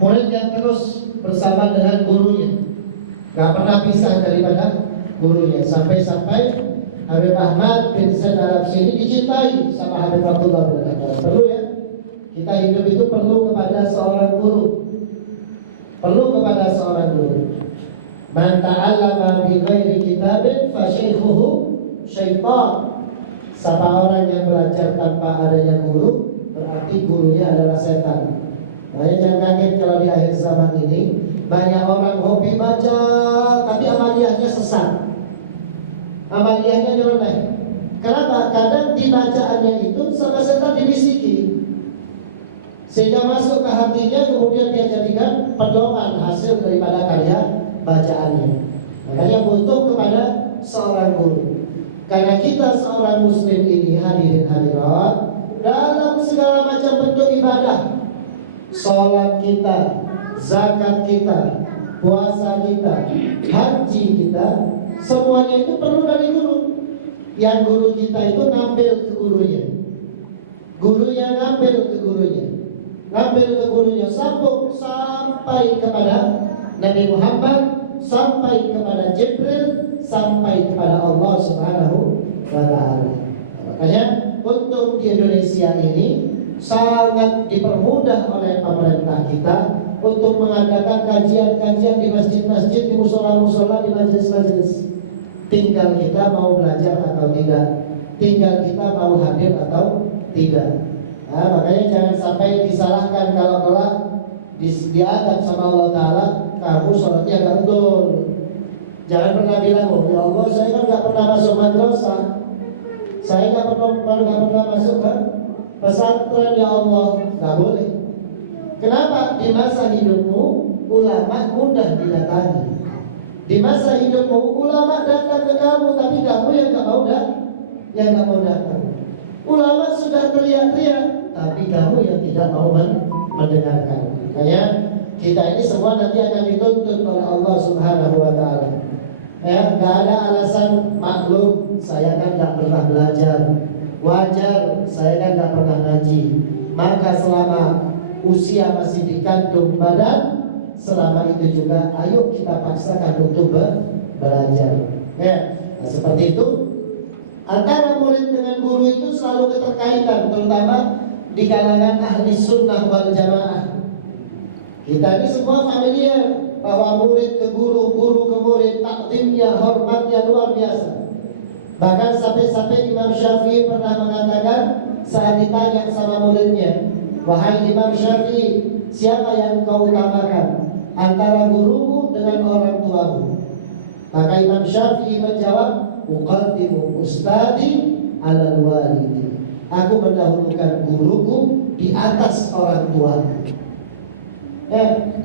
Murid yang terus bersama dengan gurunya, gak pernah pisah daripada gurunya. Sampai-sampai Habib Ahmad bin Zaid Al-Habsyi ini dicintai sama Habib Abdullah bin Abbas. Perlu ya, kita hidup itu perlu kepada seorang guru. Perlu kepada seorang guru. Man ta'allama bi ghairi kitabin fa syaikhuhu syaitan. Siapa orang yang belajar tanpa adanya guru, berarti gurunya adalah setan. Makanya jangan kaget kalau di akhir zaman ini banyak orang hobi baca tapi amaliyahnya sesat, amaliyahnya nyeleneh. Kenapa? Kadang di bacaannya itu sama setan dibisiki, sehingga masuk ke hatinya, kemudian dia jadikan pedoman hasil daripada karya bacaannya. Makanya butuh kepada seorang guru. Karena kita seorang muslim ini, hadirin hadirat, dalam segala macam bentuk ibadah, sholat kita, zakat kita, puasa kita, haji kita, semuanya itu perlu dari guru. Yang guru kita itu ngambil ke gurunya, gurunya ngambil ke gurunya, ngambil ke gurunya, sambung sampai kepada Nabi Muhammad, sampai kepada Jibril, sampai kepada Allah Subhanahu wa Ta'ala. Makanya untuk di Indonesia ini sangat dipermudah oleh pemerintah kita untuk mengadakan kajian-kajian di masjid-masjid, di musola-musola, di majelis-majelis. Tinggal kita mau belajar atau tidak, tinggal kita mau hadir atau tidak. Nah, makanya jangan sampai disalahkan kalau kelak diadab sama Allah Ta'ala, kamu sholatnya gak betul. Jangan pernah bilang, oh ya Allah, saya kan gak pernah masuk madrasah, saya gak pernah masuk ke pesantren, ya Allah. Gak boleh. Kenapa? Di masa hidupmu ulama mudah didatangi. Di masa hidupmu ulama datang ke kamu, tapi kamu yang gak mau datang. Ulama sudah teriak-teriak, tapi kamu yang tidak mau mendengarkan. Makanya kita ini semua nanti akan dituntut oleh Allah Subhanahu wa Ta'ala. Ya, gak ada alasan maklum, saya kan gak pernah belajar, wajar, saya kan gak pernah ngaji. Maka selama usia masih dikandung badan, selama itu juga ayo kita paksakan untuk belajar. Ya, nah, seperti itu. Antara murid dengan guru itu selalu keterkaitan, terutama di kalangan ahli sunnah wal jamaah. Kita ini semua familiar bahwa murid ke guru, guru ke murid, takdimnya, hormatnya luar biasa. Bahkan sampai-sampai Imam Syafi'i pernah mengatakan saat ditanya sama muridnya, wahai Imam Syafi'i, siapa yang kau utamakan antara gurumu dengan orang tuamu? Maka Imam Syafi'i menjawab, uqaddimu ustadi ala walidi. Aku mendahulukan guruku di atas orang tuaku.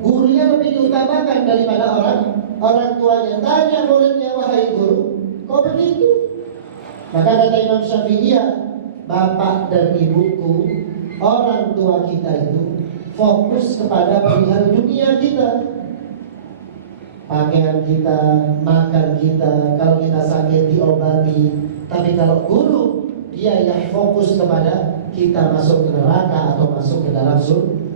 Gurunya lebih diutamakan daripada orang tuanya. Tanya muridnya, wahai guru, kok begitu? Maka kata Imam Syafi'i, ya, bapak dan ibuku, orang tua kita itu fokus kepada perihal dunia kita, pakaian kita, makan kita, kalau kita sakit diobati. Tapi kalau guru, dia yang fokus kepada kita masuk ke neraka atau masuk ke dalam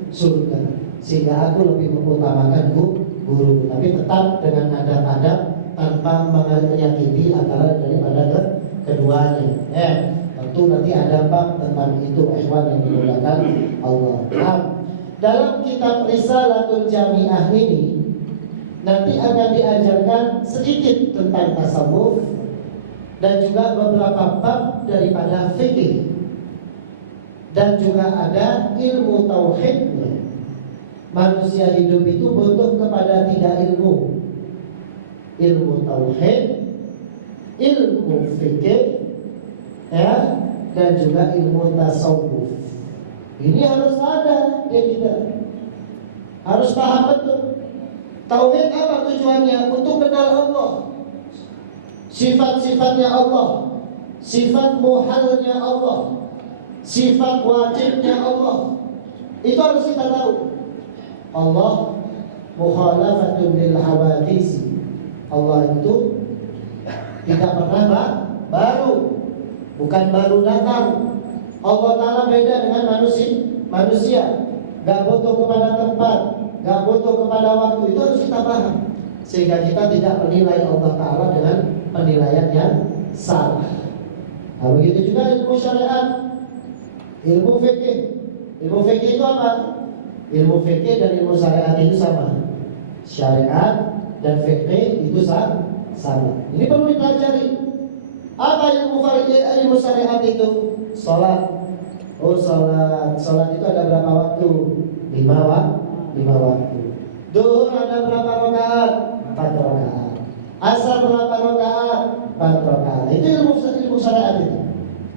surga. Sehingga aku lebih mengutamakan guru, tapi tetap dengan adab-adab tanpa menyakiti antara daripada keduanya. Tentu nanti ada bab tentang itu, ikhwan yang dimuliakan Allah. Nah, dalam kitab Risalatul Jami'ah ini nanti akan diajarkan sedikit tentang tasawuf dan juga beberapa bab daripada fikih, dan juga ada ilmu tauhidnya. Manusia hidup itu butuh kepada 3 ilmu: ilmu tauhid, ilmu fikih, ya, dan juga ilmu tasawuf. Ini harus ada di kita. Harus paham betul. Tauhid apa tujuannya? Untuk kenal Allah, sifat-sifatnya Allah, sifat muhalnya Allah, sifat wajibnya Allah. Itu harus kita tahu. Allah mukhalafatun lil hawadis. Allah itu tidak pernah baru, bukan baru datang. Allah Ta'ala beda dengan manusia. Gak butuh kepada tempat, nggak butuh kepada waktu, itu harus kita paham sehingga kita tidak menilai Allah Ta'ala dengan penilaian yang salah. Nah, begitu juga ilmu syariat, ilmu fikih. Ilmu fikih itu apa? Ilmu fikih dan ilmu syariat itu sama. Syariat dan fikih itu sama. Ini perlu dipelajari. Apa ilmu syariat itu? Sholat. Oh, sholat itu ada berapa waktu? 5 waktu. Duhur ada berapa rakaat? 4 rakaat. Asar berapa rakaat? 4 rakaat. Itu ilmu syariat itu.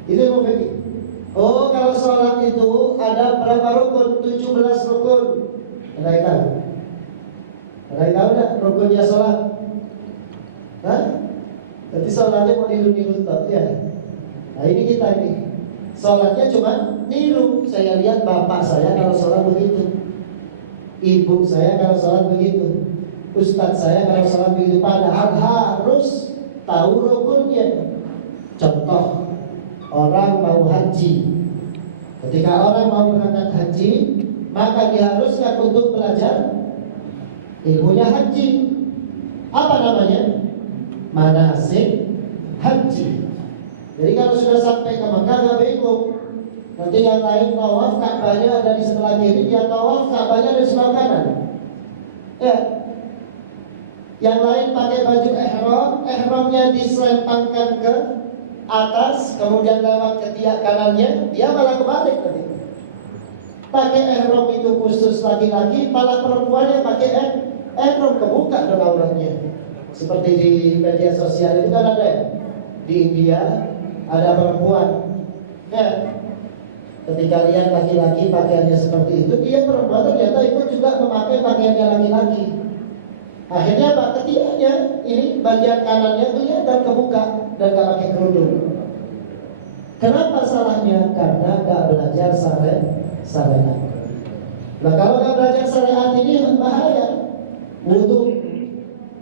Itu ilmu fikih. Oh, kalau sholat itu ada berapa rukun? 17 rukun. Ada yang tahu? Ada yang tahu enggak rukunnya sholat? Hah? Berarti sholatnya mau niru-niru ya? Nah, ini kita ini. Sholatnya cuma niru. Saya lihat bapak saya kalau sholat begitu, ibu saya kalau sholat begitu, ustadz saya kalau sholat begitu. Padahal harus tahu rukunnya. Contoh, orang mau haji. Ketika orang mau berangkat haji, maka diharuskan untuk belajar ilmunya haji. Apa namanya? Manasik haji. Jadi kalau sudah sampai ke Mekah nggak bingung. Nanti yang lain tawaf, Ka'bahnya ada di sebelah kiri, dia tawaf, Ka'bahnya ada di sebelah kanan. Ya. Yang lain pakai baju ihramnya diselempangkan ke atas, kemudian lewat ke tiak kanannya, dia malah kebalik tadi. Pakai ihram itu khusus laki-laki, malah perempuan yang pakai ihram kebuka dong auratnya. Seperti di media sosial itu kan ada ya? Di India ada perempuan, ya. Ketika lihat laki-laki pakaiannya seperti itu, dia perempuan ternyata ikut juga memakai pakaiannya laki-laki. Akhirnya apa? Ketiaknya ini bagian kanannya kelihatan kebuka dan gak pakai kerudung. Kenapa salahnya? Karena gak belajar syariat. Nah, kalau gak belajar syariat ini bahaya. Wudu,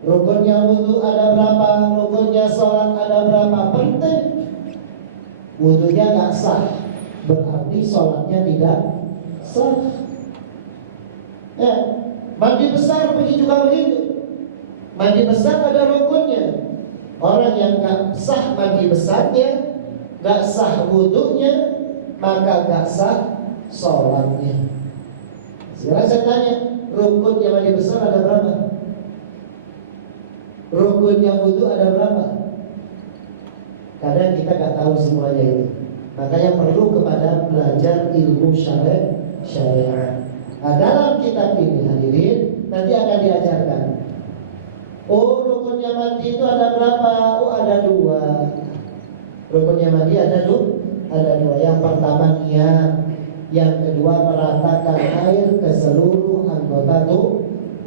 rukunnya wudu ada berapa? Rukunnya sholat ada berapa? Penting. Wudunya gak sah, berarti sholatnya tidak sah. Ya, mandi besar begitu juga begitu. Mandi besar ada rukunnya. Orang yang gak sah mandi besarnya, gak sah wudunya, maka gak sah sholatnya. Sekarang saya tanya, rukunnya mandi besar ada berapa? Rukunnya wudu ada berapa? Kadang kita gak tahu semuanya itu. Makanya perlu kepada belajar ilmu syariat. Nah, dalam kitab ini hadirin nanti akan diajarkan. Oh, rukunnya mandi itu ada berapa? Oh, ada 2. Rukunnya mandi ada 2. Yang pertama niat, yang kedua meratakan air ke seluruh anggota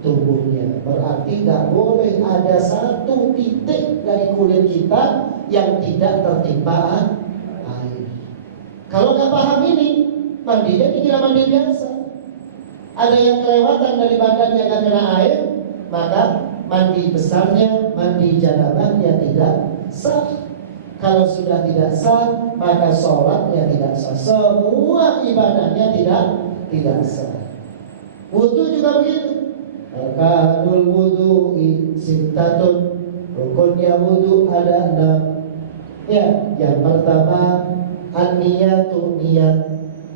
tubuhnya. Berarti gak boleh ada satu titik dari kulit kita yang tidak tertimpa air. Kalau gak paham ini, mandinya dikira mandi biasa. Ada yang kelewatan dari badannya gak kena air, maka mandi besarnya, mandi janabahnya tidak sah. Kalau sudah tidak sah, maka sholatnya tidak sah. Semua ibadahnya tidak sah. Wudu juga begitu. Arkanul wudu'i sittatun. Rukunnya wudu ada 6. Ya, yang pertama an-niyatu, niat.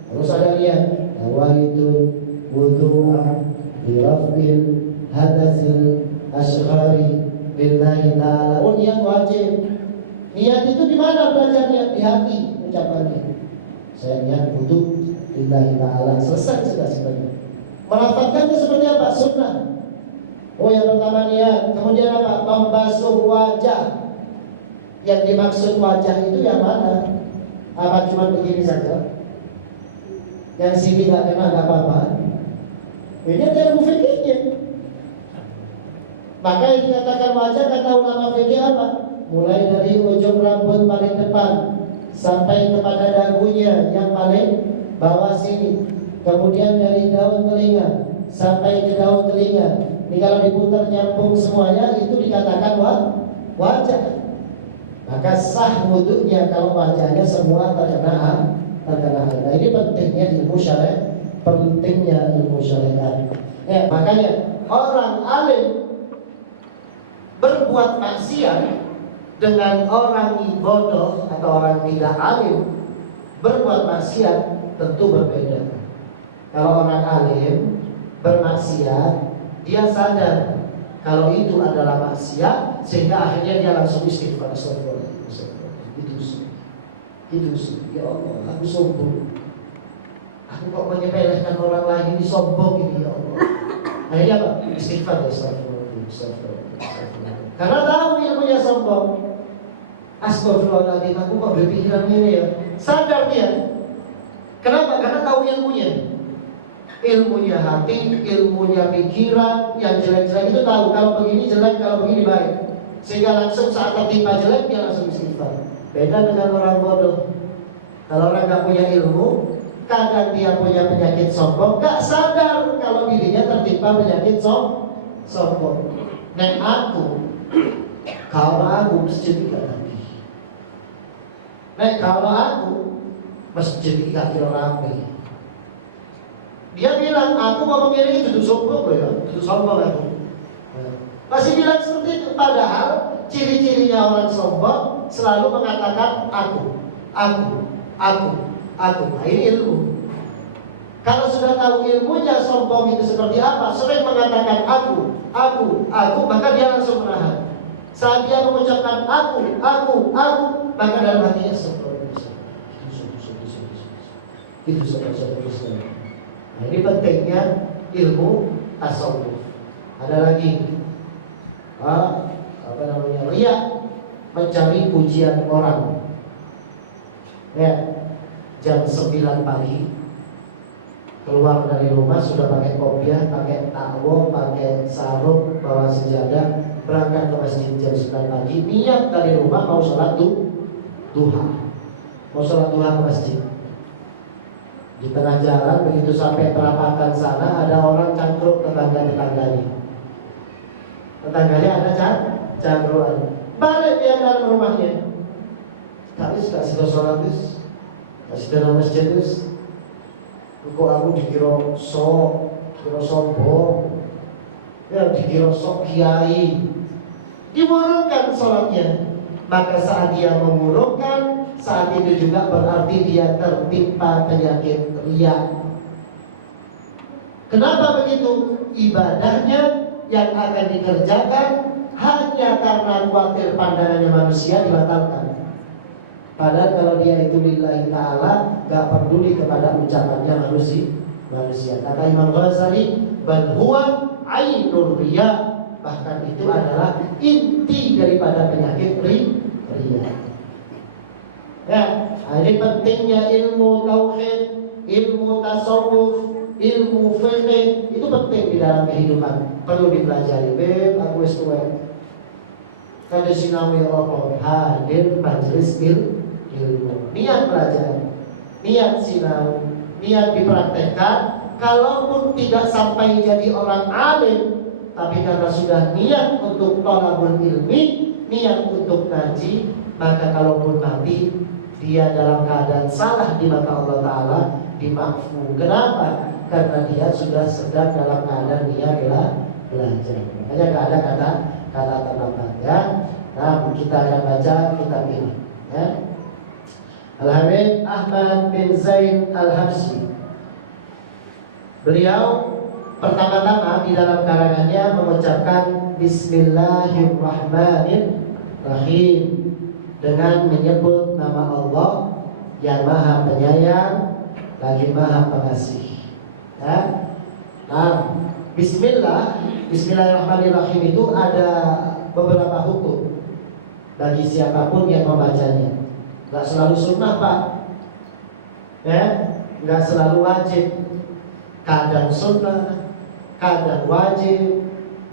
Harus ada niat. Nawaitul wudu'a bi raf'il hadasil asghari billahi ta'ala. Oh, niat wajib. Niat itu di mana belajarnya? Di hati ucapannya. Saya niat wudu billahi ta'ala. Selesai sudah sebenarnya. Melafalkannya seperti apa? Sunnah. Oh, yang pertama niat. Kemudian apa? Membasuh wajah. Yang dimaksud wajah itu yang mana? Apa cuma begini saja? Yang sini gak kena gak apa-apa. Ini ada ilmu fikihnya. Maka yang dikatakan wajah kata ulama fikih apa? Mulai dari ujung rambut paling depan sampai kepada dagunya yang paling bawah sini. Kemudian dari daun telinga sampai ke daun telinga. Ini kalau diputar nyambung semuanya itu dikatakan wajah. Maka sah wudunya kalau wajahnya semua terkena air. Nah, ini pentingnya ilmu syariat. Ya, makanya orang alim berbuat maksiat dengan orang bodoh atau orang tidak alim berbuat maksiat tentu berbeda. Kalau orang alim bermaksiat, dia sadar kalau itu adalah maksiat, sehingga akhirnya dia langsung istighfar. Itu sih. Ya Allah, aku sombong. Aku kok menyepelekan orang lain, ini sombong ini, ya Allah. Akhirnya apa? Istighfar. Karena tahu ilmunya sombong. Astagfirullahaladzim, aku kok berpikiran ini ya. Sadar dia. Kenapa? Karena tahu ilmunya. Ilmunya hati, ilmunya pikiran, yang jelek-jelek itu tahu. Kalau begini jelek, kalau begini baik. Sehingga langsung saat tertimpa jelek, dia langsung istighfar. Beda dengan orang bodoh. Kalau orang gak punya ilmu, kadang dia punya penyakit sombong, gak sadar kalau dirinya tertimpa penyakit sombong. Dan kalau aku masjid gak lagi. Kalau aku masjid gak kira rame. Dia bilang, aku ngomong ini itu sombong loh ya, itu sombong aku. Masih bilang seperti itu, padahal ciri-cirinya orang sombong selalu mengatakan aku. Nah, ini ilmu. Kalau sudah tahu ilmunya sombong itu seperti apa, sering mengatakan aku, maka dia langsung menahan. Saat dia mengucapkan aku, maka dalam hatinya itu sombong. Nah, ini pentingnya ilmu tasawuf. Ada lagi riya, mencari pujian orang. Ya, jam 9 pagi keluar dari rumah sudah pakai kopiah, pakai takwo, pakai sarung, bawa sejadah, berangkat ke masjid jam 9 pagi, niat dari rumah mau sholat duha. Mau sholat duha ke masjid. Di tengah jalan begitu sampai perapatan sana ada orang cangkruk tetangganya. Tetangganya ada cangkruan. Balik dia dalam rumahnya. Kasih sholat kasih dalam masjid kok aku dikira sombong, ya dikira sok kiai. Dimurungkan sholatnya. Maka saat dia mengurungkan, saat itu juga berarti dia tertimpa penyakit riya. Kenapa begitu? Ibadahnya yang akan dikerjakan hanya karena khawatir pandangannya manusia dibatalkan. Padahal kalau dia itu lillahi ta'ala, gak peduli kepada ucapannya manusia. Kata Imam Ghazali, bal huwa ainur riya. Bahkan itu adalah inti daripada penyakit riya. Ya, ini pentingnya ilmu tauhid, ilmu tasawuf, ilmu fikih, itu penting di dalam kehidupan. Perlu dipelajari. Aku wis tuwek. Kada sinau ya Allah, hadir majelis ilmu. Niat belajar, niat sinau, niat dipraktekkan. Kalaupun tidak sampai jadi orang alim, tapi karena sudah niat untuk thalabul ilmi, niat untuk ngaji, maka kalaupun mati dia dalam keadaan salah di mata Allah Ta'ala, dimaafkan. Kenapa? Karena dia sudah sedang dalam keadaan dia belajar. Makanya gak ada kata terlambat ya. Nah, kita akan baca kitab ini ya. Al-Habib Ahmad bin Zain Al-Habsyi. Beliau pertama-tama di dalam karangannya mengucapkan Bismillahirrahmanirrahim dengan menyebut nama Allah yang Maha Penyayang lagi Maha Pengasih. Ya. Nah, Bismillahirrahmanirrahim itu ada beberapa hukum bagi siapapun yang membacanya. Gak selalu sunnah, Pak. Ya, gak selalu wajib. Kadang sunnah, kadang wajib,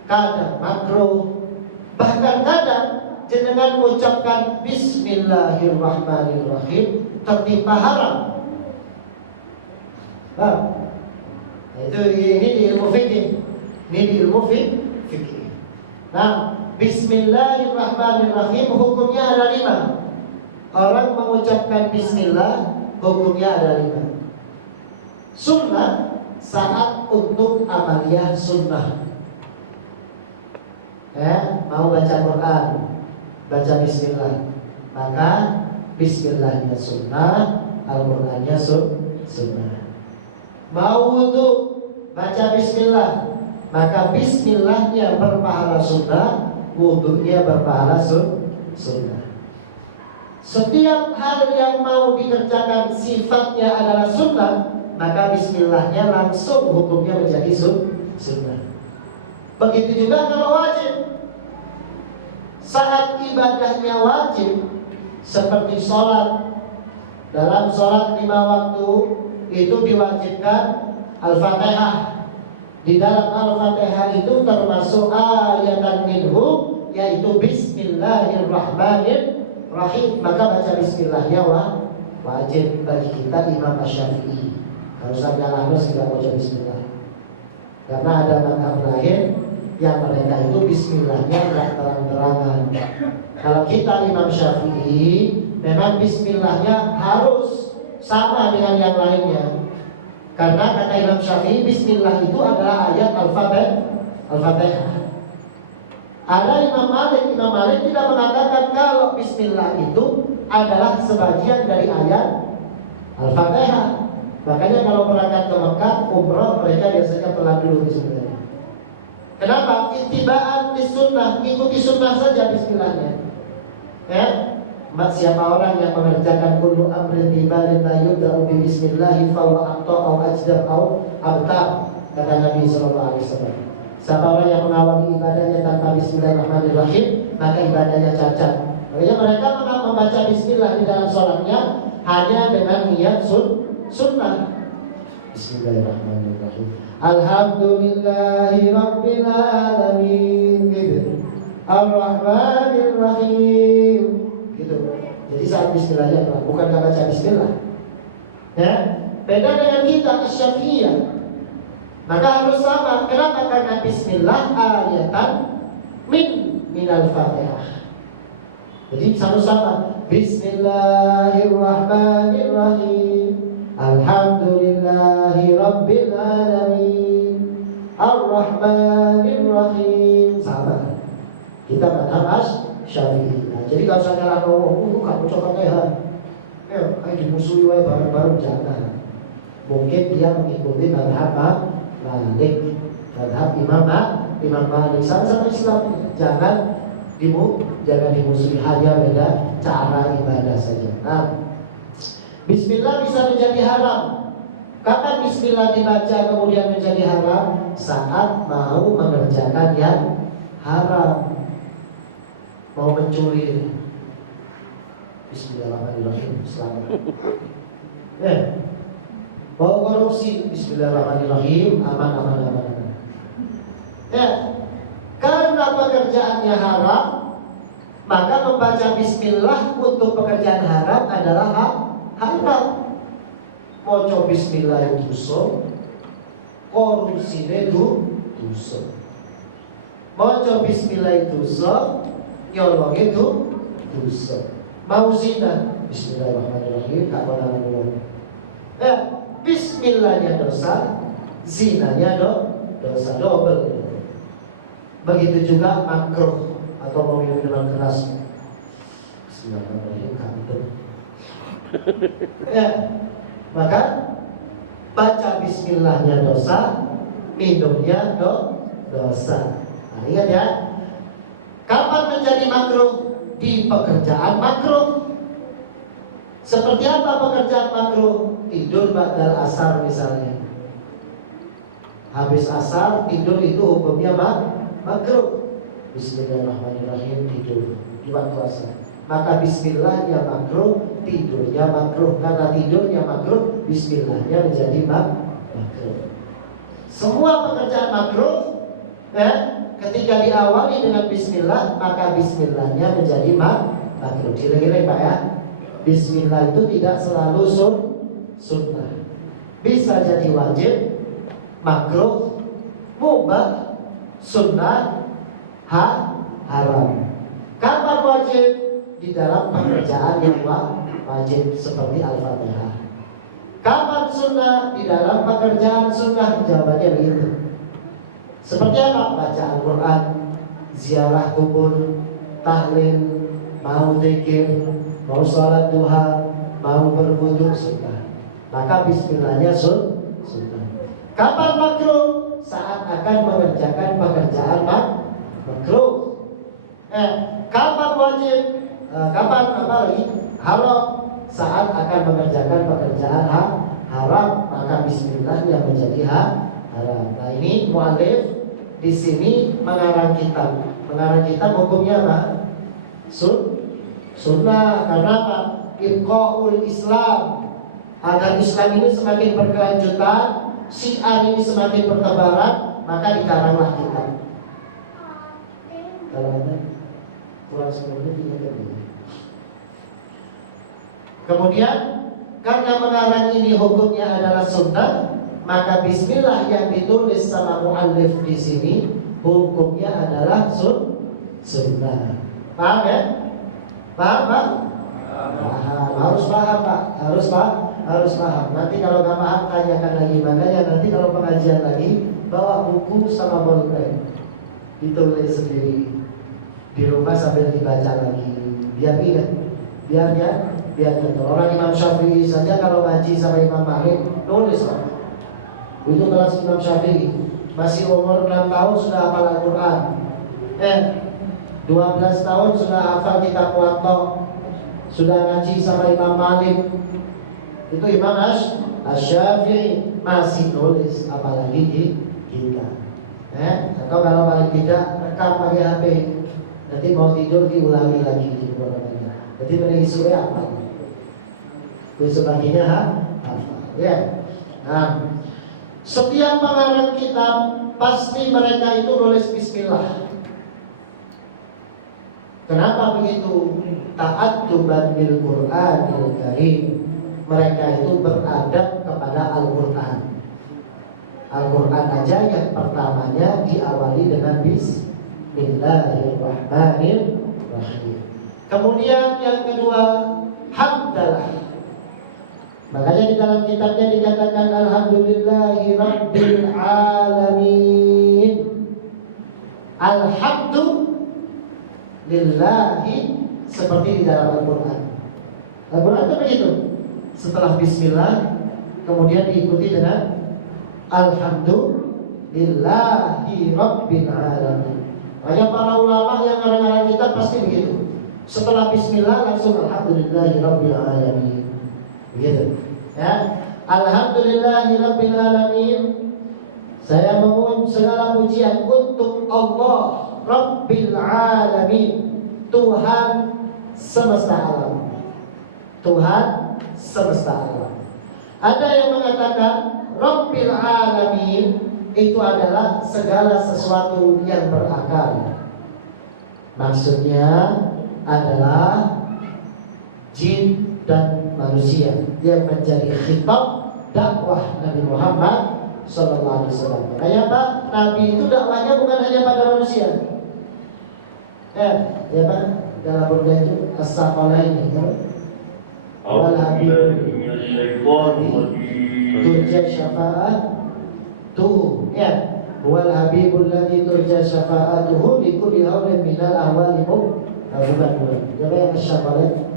kadang makruh, bahkan kadang jenengan mengucapkan Bismillahirrahmanirrahim tertimpa haram. Nah, ini di ilmu fikih. Ini di ilmu fikih. Nah, Bismillahirrahmanirrahim hukumnya ada 5. Orang mengucapkan Bismillah hukumnya ada 5. Sunnah saat untuk amaliyah sunnah. Mau baca Quran, baca Bismillah, maka Bismillahnya sunnah, Al-Qurannya sunnah. Mau wudu, baca Bismillah, maka Bismillahnya berpahala sunnah, wudunya berpahala sunnah. Setiap hal yang mau dikerjakan sifatnya adalah sunnah, maka Bismillahnya langsung hukumnya menjadi sunnah. Begitu juga kalau wajib. Saat ibadahnya wajib, seperti sholat. Dalam sholat 5 waktu itu diwajibkan Al-Fatihah. Di dalam Al-Fatihah itu termasuk ayatan minhu, yaitu Bismillahirrahmanirrahim. Maka baca Bismillahnya wajib bagi kita. Imam Asy-Syafi'i harus nyalahno tidak baca Bismillah, karena ada mazhab lain yang mereka itu Bismillahnya enggak terang-terangan. Kalau kita Imam Syafi'i, memang Bismillahnya harus sama dengan yang lainnya. Karena kata Imam Syafi'i, Bismillah itu adalah ayat Al-Fatihah. Ada Imam Malik tidak mengatakan kalau Bismillah itu adalah sebagian dari ayat Al-Fatihah. Makanya kalau berangkat ke Mekah, umroh, mereka biasanya pelan dulu Bismillah. Kenapa? Ittiba'an di sunnah, ikuti sunnah saja Bismillahnya. Siapa orang yang mengerjakan kullu amrin tibalin la yubda'u bi bismillahi fa huwa aqta aw ajdar aw abtar, kata Nabi sallallahu alaihi wasallam. Siapa orang yang mengawali ibadahnya tanpa Bismillahirrahmanirrahim, maka ibadahnya cacat. Makanya mereka membaca Bismillah di dalam sholatnya hanya dengan niat sunnah. Bismillahirrahmanirrahim. Alhamdulillahi Rabbil Alamin, gitu. Ar-Rahmanir-Rahim, gitu. Jadi saat Bismillahnya bukan baca Bismillah. Beda dengan kita Asy-Syafi'iyah. Maka harus sama. Kenapa? Karena Bismillah ayatan minal Fatihah. Jadi harus sama. Bismillahirrahmanirrahim. Alhamdulillahi Rabbil Alamin. Ar-Rahmanir-Rahim. Sama. Kita mazhab Asy-Syafi'i. Jadi kalau saya ngomong, kamu coba kayak dimusuhi wae bareng-bareng, jangan. Mungkin dia mengikuti mazhab Malik, mazhab Imam Malik, sama-sama Islam. Jangan dimusuhi, hanya beda cara ibadah saja. Nah, Bismillah bisa menjadi haram. Kapan Bismillah dibaca kemudian menjadi haram? Saat mau mengerjakan yang haram. Mau mencuri, Bismillahirrahmanirrahim, selamat. Mau korupsi, Bismillahirrahmanirrahim, aman. Karena pekerjaannya haram, maka membaca Bismillah untuk pekerjaan haram adalah haram. Maca Bismillah itu dosa, korupsi itu dosa. Maca Bismillah itu dosa, nyolong itu dosa. Mau zina, Bismillahirrahmanirrahim, tak pernah ngomong. Bismillahnya dosa, zinanya dosa double. Begitu juga makruh atau mau minuman keras. Bismillahirrahmanirrahim, kantuk. Maka baca Bismillahnya dosa, minumnya dosa. Nah, ingat ya. Kapan menjadi makruh? Di pekerjaan makruh. Seperti apa pekerjaan makruh? Tidur ba'dal asar misalnya. Habis asar tidur itu hukumnya makruh. Bismillahirrahmanirrahim, tidur di waktu asar. Maka Bismillahnya makruh, tidurnya makruh. Karena tidurnya makruh, Bismillahnya menjadi makruh. Semua pekerjaan makruh, ketika diawali dengan Bismillah, maka Bismillahnya menjadi makruh. Kira-kira Pak ya, Bismillah itu tidak selalu sunnah. Bisa jadi wajib, makruh, mubah, sunnah, haram. Kapan wajib? Di dalam pekerjaan yang wajib seperti Al-Fatihah. Kapan sunnah? Di dalam pekerjaan sunnah. Jawabannya begitu. Seperti apa? Baca Al-Quran, ziarah kubur, tahlil, mau zikir, mau sholat duha, mau berwudu, sunnah. Maka bismillahnya sunnah. Kapan makruh? Saat akan mengerjakan pekerjaan makruh. Kapan wajib? Kapan apa lagi? Haram. Saat akan mengerjakan pekerjaan haram, maka bismillah yang menjadi haram. Nah, ini mu'alif di sini mengarang kitab. Mengarang kitab hukumnya apa? Sunnah. Karena apa? Ibqa'ul Islam. Agar Islam ini semakin berkelanjutan, syiar ini semakin bertebaran, maka dikaranglah kitab. Kalau ada kurang 10 menit ini. Kemudian karena mengarang ini hukumnya adalah sunnah, maka bismillah yang ditulis sama muallif di sini hukumnya adalah sunnah. Paham ya? Paham Pak? Paham. Harus paham Pak. Harus paham. Nanti kalau nggak paham tanyakan lagi. Makanya nanti kalau pengajian lagi bawa buku sama bolpen, ditulis sendiri di rumah sambil dibaca lagi. Biar ingat. Biar betul. Orang Imam Syafi'i saja kalau ngaji sama Imam Malik nulis Pak. Itu kelas Imam Syafi'i, masih umur 6 tahun sudah hafal Al-Quran. 12 tahun sudah hafal kitab Muwatta, sudah ngaji sama Imam Malik. Itu Imam Asy-Syafi'i masih nulis, apalagi di kita. Atau kalau paling tidak rekam pakai HP. Nanti mau tidur diulangi lagi di rumahnya. Jadi mending sore apa? Besok paginya hafal. Ya. Nah, setiap pengarang kitab pasti mereka itu nulis bismillah. Kenapa begitu? Ta'adduban bil Qur'anil Karim. Mereka itu beradab kepada Al-Quran. Al-Quran aja yang pertamanya diawali dengan Bismillahirrahmanirrahim. Kemudian yang kedua, hamdalah. Makanya di dalam kitabnya dikatakan alhamdulillahi rabbil alamin. Alhamdulillahi seperti di dalam Al-Quran. Al-Quran itu begitu. Setelah bismillah kemudian diikuti dengan alhamdulillahi rabbil alamin. Makanya para ulama yang ngarang-ngarang kitab pasti begitu. Setelah bismillah langsung alhamdulillahi rabbil alamin. Begitu. Ya. Alhamdulillahi rabbil alamin. Saya memohon segala pujian untuk Allah Rabbil alamin, Tuhan semesta alam. Tuhan semesta alam. Ada yang mengatakan Rabbil alamin itu adalah segala sesuatu yang berakal. Maksudnya adalah jin dan manusia yang menjadi khitab dakwah Nabi Muhammad sallallahu alaihi wasallam. Makanya Pak, Nabi itu dakwahnya bukan hanya pada manusia. Ya Pak, dalam Al-Qur'an itu as-saqalaini wal habib turja syafa'atuhu. Ya, wal habibul ladzi turja syafa'atuhu bi kulli hawlin minal ahwali bukan. Ya Pak, as-saqalaini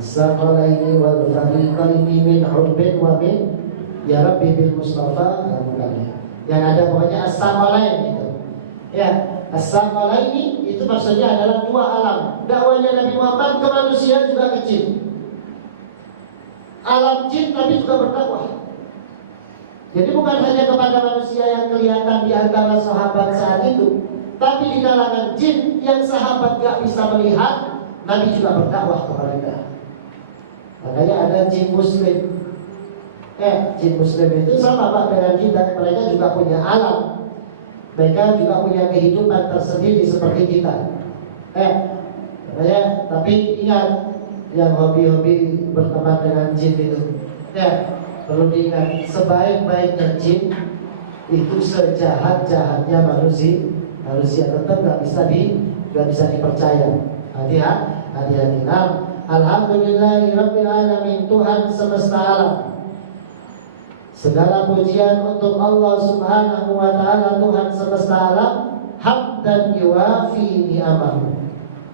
as-saqalaini wal fariqaini min hubbin wa min ya Rabbi bil Mustafa. Yang ada pokoknya as-saqalain gitu. Ya, as-saqalaini itu maksudnya adalah dua alam. Dakwahnya Nabi Muhammad ke manusia juga ke jin. Alam jin tapi juga berdakwah. Jadi bukan hanya kepada manusia yang kelihatan di antara sahabat saat itu, tapi di kalangan jin yang sahabat gak bisa melihat, Nabi juga berdakwah kepada mereka. Makanya ada jin muslim. Jin muslim itu sama Pak dengan kita. Mereka juga punya alam. Mereka juga punya kehidupan tersendiri seperti kita. Makanya, tapi ingat yang hobi-hobi berteman dengan jin itu. Perlu diingat, sebaik-baiknya jin itu sejahat-jahatnya manusia tetap nggak bisa dipercaya. Hati-hati. Nah, Alhamdulillahirabbil alamin, Tuhan semesta alam. Segala pujian untuk Allah Subhanahu wa taala, Tuhan semesta alam. Hamdan yuwafi ni'amahu,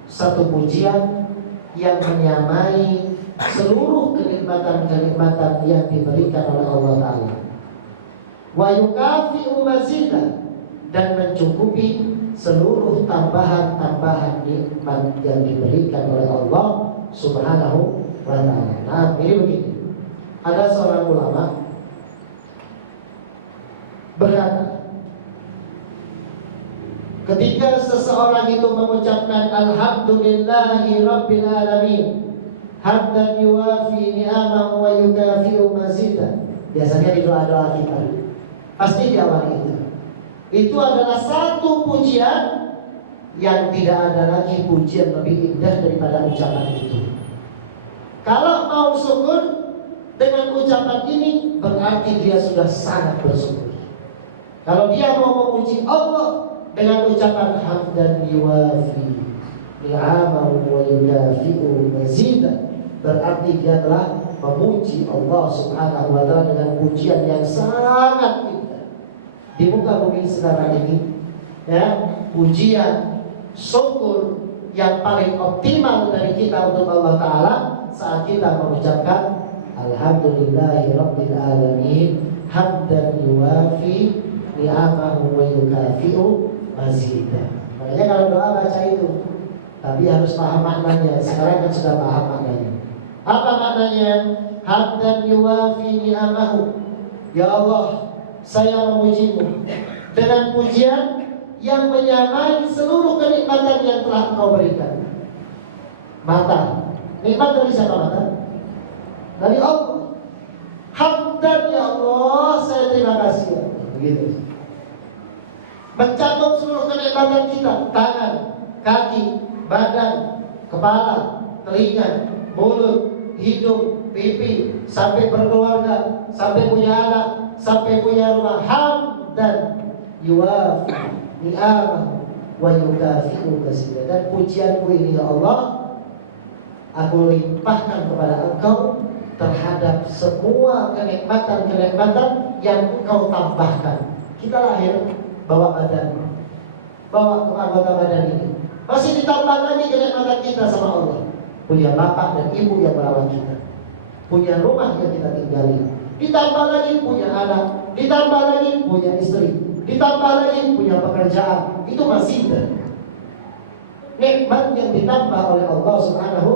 satu pujian yang menyamai seluruh kenikmatan-kenikmatan yang diberikan oleh Allah taala. Wa yukafi'u mazidah, dan mencukupi seluruh tambahan-tambahan nikmat yang diberikan oleh Allah Subhanahu wa ta'ala. Nah, ini begini. Ada seorang ulama berkata, ketika seseorang itu mengucapkan alhamdulillahi rabbil alamin, hamdan yuwafi ni'amahu wa yukafi'u mazidah, biasanya di doa-doa kita pasti diawali itu adalah satu pujian yang tidak ada lagi pujian lebih indah daripada ucapan itu. Kalau mau syukur dengan ucapan ini, berarti dia sudah sangat bersyukur. Kalau dia mau memuji Allah dengan ucapan hamdan yuwafi ni'amahu wa yukafi'u mazidah, berarti dia telah memuji Allah Subhanahu wa ta'ala dengan pujian yang sangat indah di muka bumi sekarang ini. Ya, pujian syukur yang paling optimal dari kita untuk Allah Ta'ala saat kita mengucapkan alhamdulillahirabbil alamin, hamdan yuwafi ni'amahu wa yukafi'u mazidah. Makanya kalau doa baca itu, tapi harus paham maknanya. Sekarang kan sudah paham maknanya. Apa maknanya? Hamdan yuwafi ni'amahu, ya Allah, saya memujimu dengan pujian yang menyamai seluruh kenikmatan yang telah Engkau berikan. Mata, nikmat dari siapa mata? Dari Allah. Hamdan ya Allah, saya terima kasih. Begitu. Mencakup seluruh kenikmatan kita, tangan, kaki, badan, kepala, telinga, mulut, hidung, pipi, sampai berkeluarga, sampai punya anak, sampai punya rumah. Hamdan yuwafi ni'amahu wa yukafi'u mazidah, dan pujianku ini ya Allah, aku limpahkan kepada Engkau terhadap semua kenikmatan-kenikmatan yang Engkau tambahkan. Kita lahir bawa badan, bawa anggota badan ini, masih ditambah lagi kenikmatan kita sama Allah. Punya bapak dan ibu yang merawat kita, punya rumah yang kita tinggali, ditambah lagi punya anak, ditambah lagi punya istri, ditambah lagi punya pekerjaan. Itu masih nikmat yang ditambah oleh Allah Subhanahu.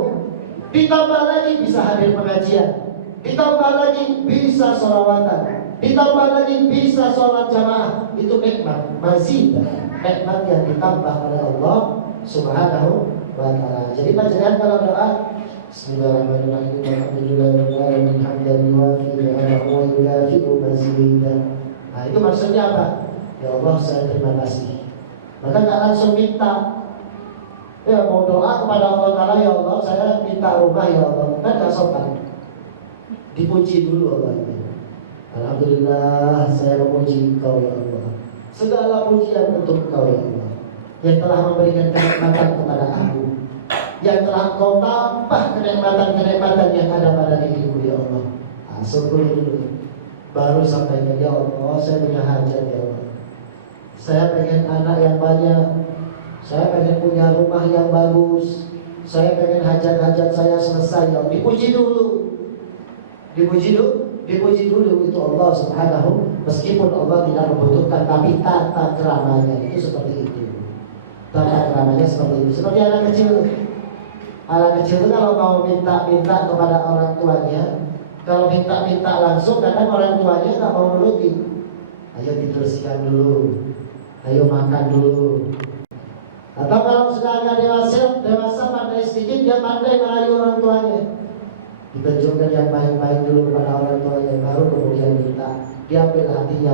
Ditambah lagi bisa hadir pengajian, ditambah lagi bisa sholawatan, ditambah lagi bisa sholat jamaah. Itu nikmat masih nikmat yang ditambah oleh Allah Subhanahu wa ta'ala. Jadi panjenengan kalau doa Bismillahirrahmanirrahim, alhamdulillahirabbil alamin, hamdan yuwafi ni'amahu wa yukafi'u mazidah. Nah, itu maksudnya apa? Ya Allah, saya terima kasih. Maka nggak langsung minta. Ya, mau doa kepada Allah Ta'ala, ya Allah, saya minta rumah ya Allah. Kan nggak sopan. Dipuji dulu Allah ini. Alhamdulillah, saya memuji Engkau ya Allah. Segala pujian untuk Engkau ya Allah, yang telah memberikan kenikmatan kepada aku, yang telah Engkau tambah kenikmatan-kenikmatan yang ada pada diriku ya Allah. Syukur dulu, baru sampainya ya Allah, saya punya hajat ya Allah. Saya pengen anak yang banyak, saya pengen punya rumah yang bagus, saya pengen hajat-hajat saya selesai ya Allah. Dipuji dulu, dipuji dulu itu Allah Subhanahu. Meskipun Allah tidak membutuhkan, tapi tata keramanya itu seperti itu. Tata keramanya seperti itu. Seperti anak kecil. Anak kecil itu kalau mau minta-minta kepada orang tuanya, kalau minta-minta langsung, kadang orang tuanya nggak mau menuruti. Ayo diteruskan dulu, ayo makan dulu. Atau kalau sudah agak dewasa pandai sedikit, dia pandai merayu orang tuanya. Ditunjukkan yang baik-baik dulu kepada orang tuanya, baru kemudian minta. Diambil hatinya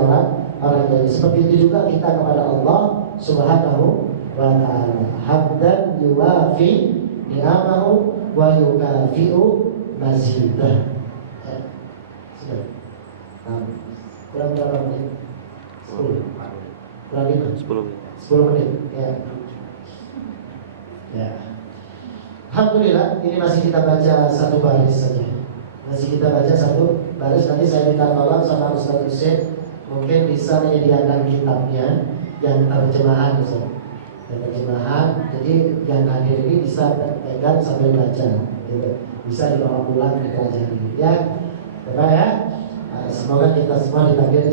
orang tuanya. Seperti itu juga kita kepada Allah Subhanahu wa ta'ala. Hamdan yuwafi ni'amahu wa yukafi'u mazidah. Sudah. Kurang berapa menit? 10. Kurang 5? 10 menit. Ya. Ya. Alhamdulillah, ini masih kita baca satu baris saja. Masih kita baca satu baris. Nanti saya minta tolong sama Ustaz Hussein, mungkin bisa menyediakan kitabnya yang terjemahan, Ustaz. Yang terjemahan, jadi yang hadir ini bisa pegang sambil baca, gitu. Bisa dibawa pulang dipelajari, ya. Bapak ya. Semoga kita semua ditakdir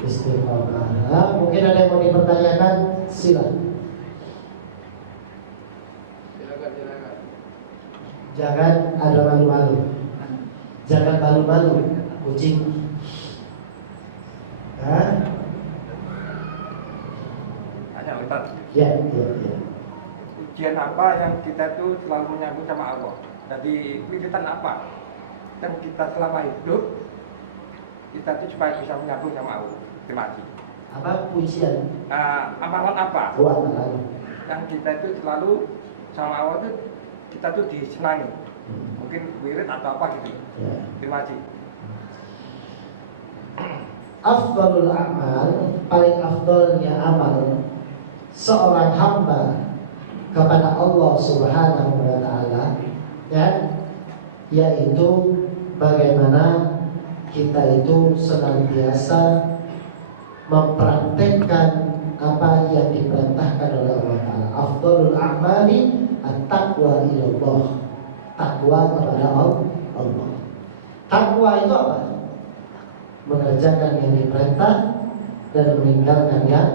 istiqomah. Mungkin ada yang mau dipertanyakan, silakan. Jangan ada malu-malu. Jangan malu-malu, kucing. Hah? Hanya Ustaz. Ya. Ujian apa yang kita tuh selalu menyambut sama Allah? Jadi militan apa yang kita selama hidup kita tuh supaya bisa menyambut sama Allah? Terima kasih. Apa pujian? Amalan apa? Amalan. Yang kita itu selalu sama Allah tuh kita tuh disenangi. Mungkin wirid atau apa gitu. Ya. Terima kasih. Afdalul amal, paling afdalnya amal seorang hamba kepada Allah Subhanahu wa taala, ya, yaitu bagaimana kita itu senantiasa mempraktekkan apa yang diperintahkan oleh Allah Ta'ala. Afdalul a'mali at-taqwa ilallah, takwa kepada Allah. Takwa itu apa? Mengerjakan yang diperintah dan meninggalkan yang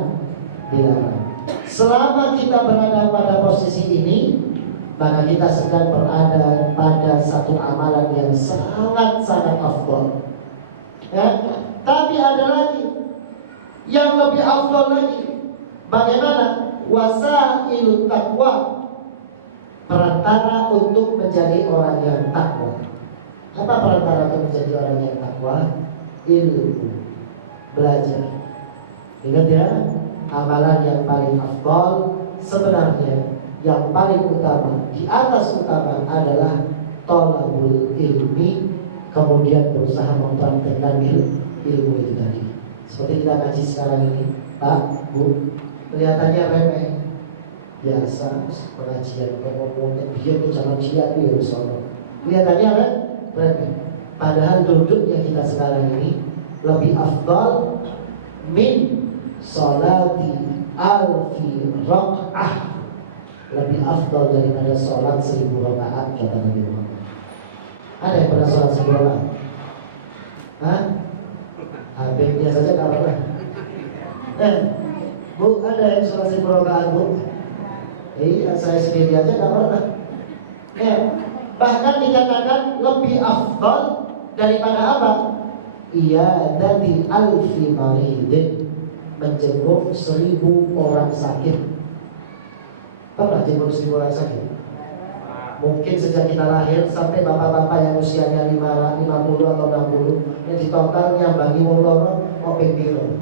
dilarang. Selama kita berada pada posisi ini, maka kita sedang berada pada satu amalan yang sangat-sangat afdal. Ya, tapi ada lagi yang lebih afdal lagi. Bagaimana? Wasailut taqwa, perantara untuk menjadi orang yang takwa. Apa perantara untuk menjadi orang yang takwa? Ilmu, belajar. Ingat ya, amalan yang paling afdal sebenarnya yang paling utama, di atas utama adalah thalabul ilmi, kemudian berusaha mempraktekkan ilmu itu tadi. Seperti kita ngaji sekarang ini, Pak, Bu, kelihatannya remeh, biasa pengajian kayak ngomongnya dia tuh jalan siap ya sono. Kelihatannya remeh. Padahal duduknya kita sekarang ini lebih afdal min salati alfi rak'ah, lebih afdal daripada sholat 1000 rakaat kata Nabi Muhammad. Ada yang pernah sholat 1000 rakaat? Hah? Habibnya saja gak pernah. Bu, ada yang sholat 1000 rakaat, Bu? Iya, saya sendiri aja gak pernah. Bahkan dikatakan lebih afdal daripada apa? Iyadati alfi maridin, menjenguk 1000 orang sakit. Pernah jenguk 1000 orang sakit? Mungkin sejak kita lahir sampai bapak-bapak yang usianya 50 atau 60, yang di total nyambangi wong loro kok piro.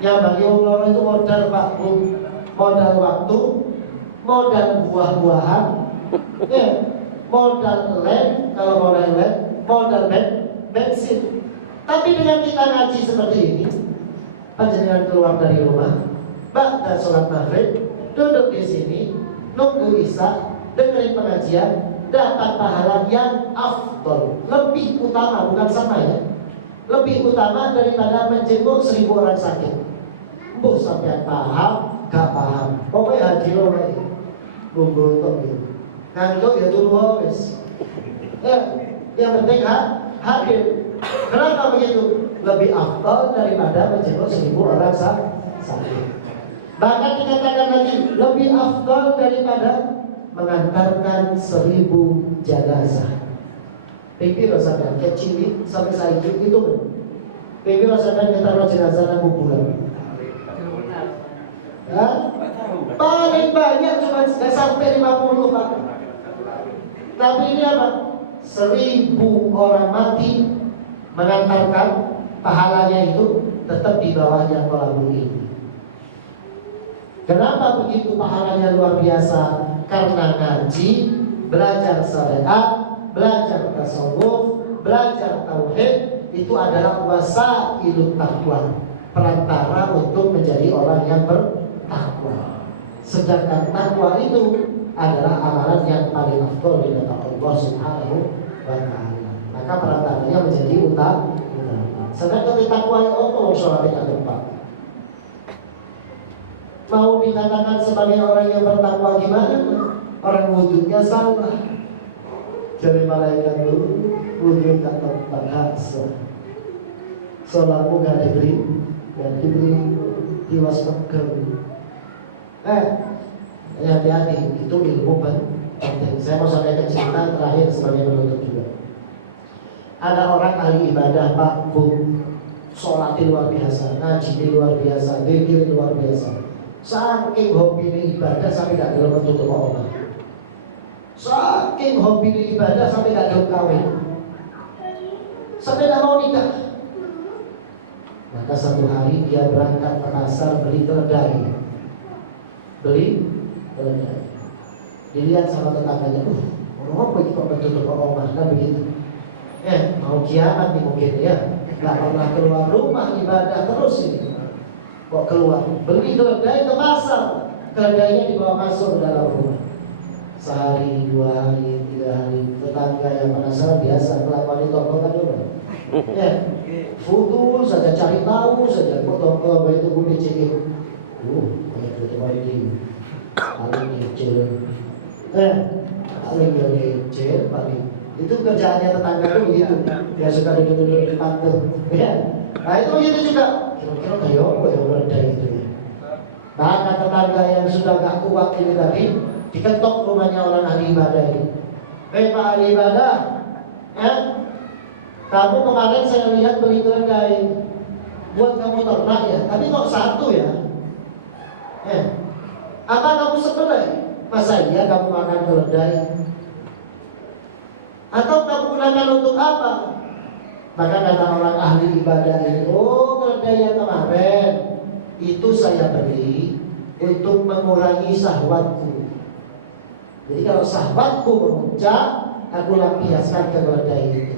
Nyambangi wong loro itu modal, Pak, Bu. Modal waktu, modal buah-buahan, modal lem, kalau modal lem, modal bensin. Tapi dengan kita ngaji seperti ini, panjenengan keluar dari rumah, ba'da sholat maghrib, duduk di sini, nunggu isya, dengerin pengajian, dapat pahala yang afdol, lebih utama, bukan sama ya, lebih utama daripada menjenguk 1000 orang sakit. Bu, sampai paham, gak paham, pokoknya hadir oleh bumbu untuk gitu. Ngantuk ya dulu wis. Yang penting hadir. Kenapa begitu? Lebih afdal daripada menjenguk 1000 orang sakit. Bahkan dikatakan lagi lebih afdal daripada mengantarkan 1000 jenazah. Pikir rasakan kecil sampai saya itu. Pikir rasakan kita taruh jenazah nang kuburan. Paling banyak cuma sampai 50, Pak. Tapi ini apa? 1000 orang mati mengantarkan pahalanya itu tetap di bawahnya thalabul ilmi. Kenapa begitu pahalanya luar biasa? Karena ngaji, belajar syariat, belajar tasawuf, belajar tauhid, itu adalah wasailut taqwa, perantara untuk menjadi orang yang bertakwa. Sedangkan takwa itu adalah amalan yang paling afdol di hadapan Allah Subhanahu wa Ta'ala. Maka perantaranya menjadi utama. Sedangkan takwa yang Allah sholat tidak tempat. Mau dikatakan sebagai orang yang bertakwa gimana? Orang wujudnya salah. Jadi malaikat dulu wujud tak tempat sholatmu gak diberi, tiwas pekel. Hati-hati, itu ilmu penting. Saya mau sampaikan cerita terakhir sebagai penutup juga. Ada orang ahli ibadah, Pak, Bu, sholatnya luar biasa, ngaji luar biasa, zikir luar biasa. Saking hobi ibadah sampai gak dalam tutup omah. Saking hobi ibadah sampai gak dalam kawin. Sampai gak mau nikah. Maka satu hari dia berangkat ke pasar beli keledai. Dilihat sama tetangganya, orang apa ini kok bertutup omah, kan begitu. Mau kiamat nih mungkin ya. Gak pernah keluar rumah ibadah terus ini. Kok keluar? Beli keledai ke pasar. Keledainya dibawa masuk ke dalam rumah. Sehari, 2 hari, 3 hari. Tetangga yang penasaran biasa kelakuan itu apa kan dulu. Futul saja, cari tahu saja. Kok toko itu gue dicekik. Banyak ketua ini. Paling kecil. Paling kecil, paling. Itu kerjaannya tetangga tuh begitu. Dia suka duduk-duduk di depan tuh. Nah itu begitu juga. Kira-kira kayak apa yang meredai itu ya. Maka tetangga yang sudah gak kuat ini tadi diketok rumahnya orang ahli ibadah ini. Pak ahli ibadah, kamu kemarin saya lihat beli keledai buat kamu ternak ya, tapi kok 1 ya? Apa kamu sebelah? Masa iya kamu makan keledai? Atau kamu gunakan untuk apa? Maka kata orang ahli ibadah ini, keledai yang kemarin itu saya beli untuk mengurangi syahwatku. Jadi kalau syahwatku memuncak, aku lampiaskan ke keledai itu.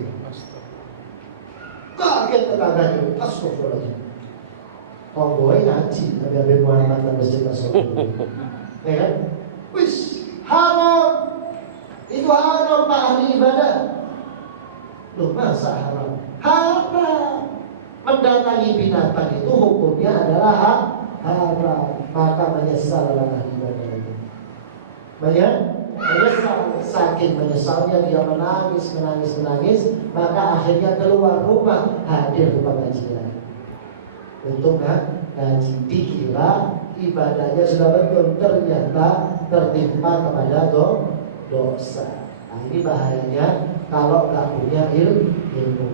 Kaget tetangganya, astagfirullahaladzim. Tomboy ngaji, tapi Nabi Muhammad dan Masjid Rasulullah. Ya kan? Wis, haram. Itu haram Pak ahli ibadah. Loh masa haram? Haram. Mendatangi binatang itu hukumnya adalah haram. Maka menyesal orang ahli ibadah itu. Menyesal, saking menyesalnya dia menangis. Maka akhirnya keluar rumah, hadir ke pengajian untuk ngaji. Dikira ibadahnya sudah betul, ternyata tertimpa kepada dosa. Nah ini bahayanya kalau nggak punya ilmu.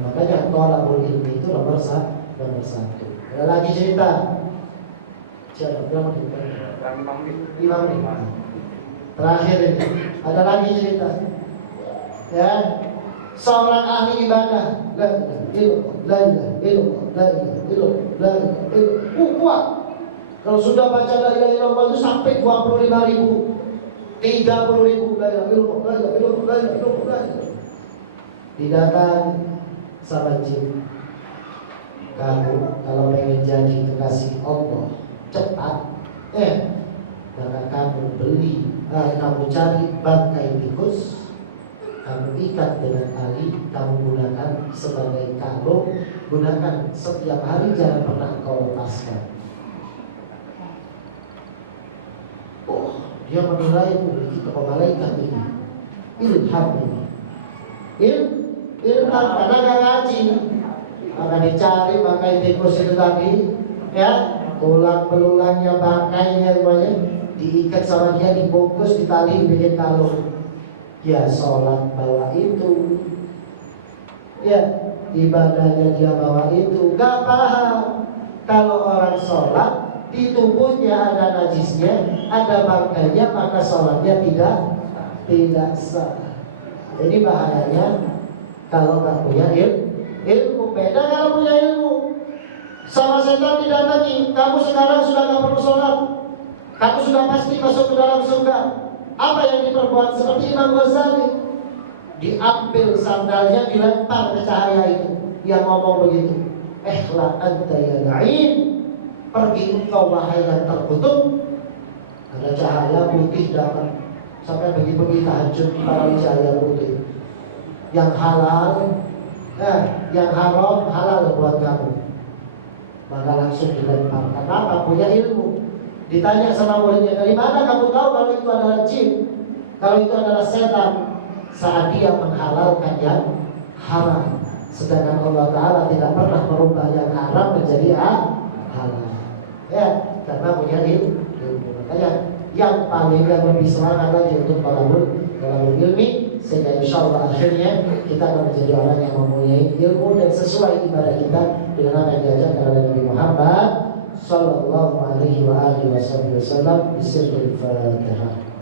Makanya tolabul ilmi itu nomor 1. Ada lagi cerita. Berapa menit? 5 menit. Terakhir ini ada lagi cerita. Ya, seorang ahli ibadah, kuat. Kalau sudah baca la ilaha illallah itu sampai 25.000, 30.000 la ilaha illallah. Didatang sama jin. Kamu kalau pengen jadi kekasih Allah cepat, maka kamu cari bangkai tikus, kamu ikat dengan tali, kamu gunakan sebagai kalung, gunakan setiap hari, jangan pernah kau lepaskan. Dia menilai kita malaikat ini, ilham ini, ilham karena gak ngaji, maka dicari bangkai tikus itu tadi, ya, tulang belulangnya, bangkainya semuanya diikat sama dia, dibungkus, ditali, bikin kalung. Dia sholat bawa itu, ya ibadahnya dia bawa itu. Gak paham kalau orang sholat di tubuhnya ada najisnya, ada bangkainya, maka sholatnya tidak sah. Jadi bahayanya kalau gak punya ilmu. Beda kalau punya ilmu. Sama setan didatangi, kamu sekarang sudah gak perlu sholat, kamu sudah pasti masuk ke dalam surga. Apa yang diperbuat? Seperti Imam Ghazali, diambil sandalnya, dilempar ke cahaya itu. Yang ngomong begitu, ikhla anta ya la'in, pergi engkau wahai yang terkutuk. Ada cahaya putih dapat sampai pergi-pergi tahajud di Parawijaya Putih. Yang halal, yang haram halal buat kamu. Maka langsung dilempar. Kenapa? Punya ilmu. Ditanya sama muridnya, dari mana kamu tahu kalau itu adalah jin? Kalau itu adalah setan? Saat dia menghalalkan yang haram. Sedangkan Allah Ta'ala tidak pernah merubah yang haram menjadi halal. Ya, karena punya ilmu. Makanya yang paling lebih semangat lagi untuk talabul ilmi, sehingga insya Allah akhirnya kita akan menjadi orang yang mempunyai ilmu dan sesuai ibadah kita dengan apa yang diajarkan oleh Nabi Muhammad Sallallahu Alaihi Wasallam. Bismillahirrahmanirrahim.